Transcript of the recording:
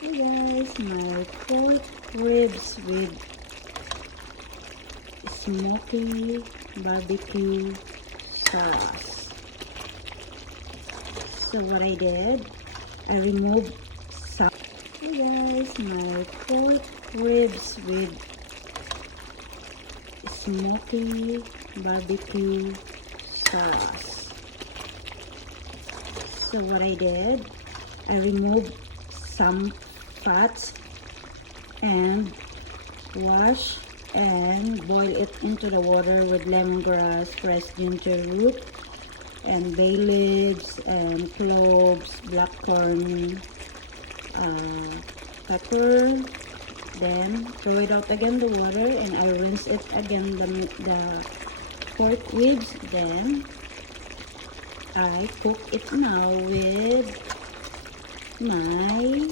Hey guys, my pork ribs with smoky barbecue sauce. So what I did, I removed some. Hey guys, my pork ribs with smoky barbecue sauce. So what I did, I removed some fats and wash and boil it into the water with lemongrass, fresh ginger root, and bay leaves, and cloves, black corn, pepper. Then throw it out again the water, and I rinse it again the pork ribs. Then I cook it now with my